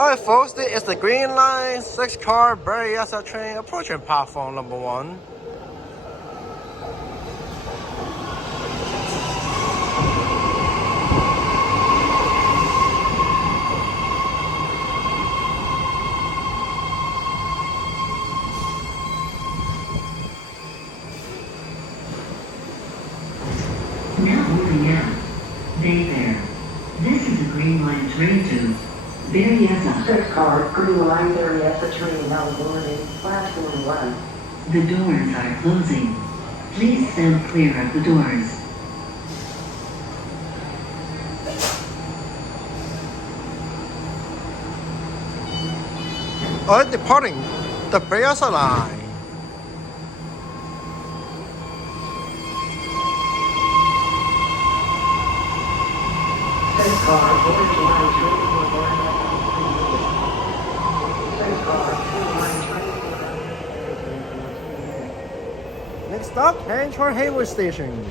Alright folks, this is the Green Line 6-car Berryessa train approaching platform number 1. Now moving out. Stay there. This is a Green Line train to Berryessa. 6-car Green Line Berryessa train now boarding platform 1. The doors are closing. Please stand clear of the doors. Alright, departing the Berryessa line. Next stop, Hanchorn Hayward Station.